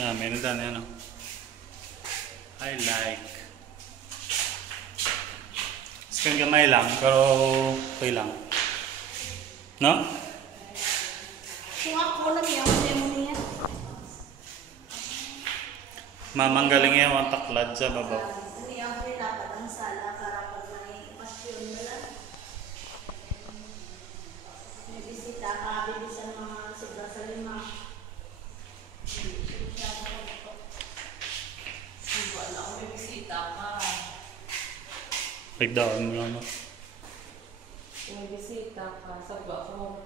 Dami na dami ano. I like. Skin kamay lang, pero okay lang. No? Kung ako lang yan, hindi mo niya. Mamanggaling yan ang taklad sa babaw. Hindi ako dapat ang sala para pag may pasyon na lang. May bisita ka, bibisan mga sigla sa lima. Wala ko may bisita ka. Pagdaan mo lang. May bisita ka, sagwa ko.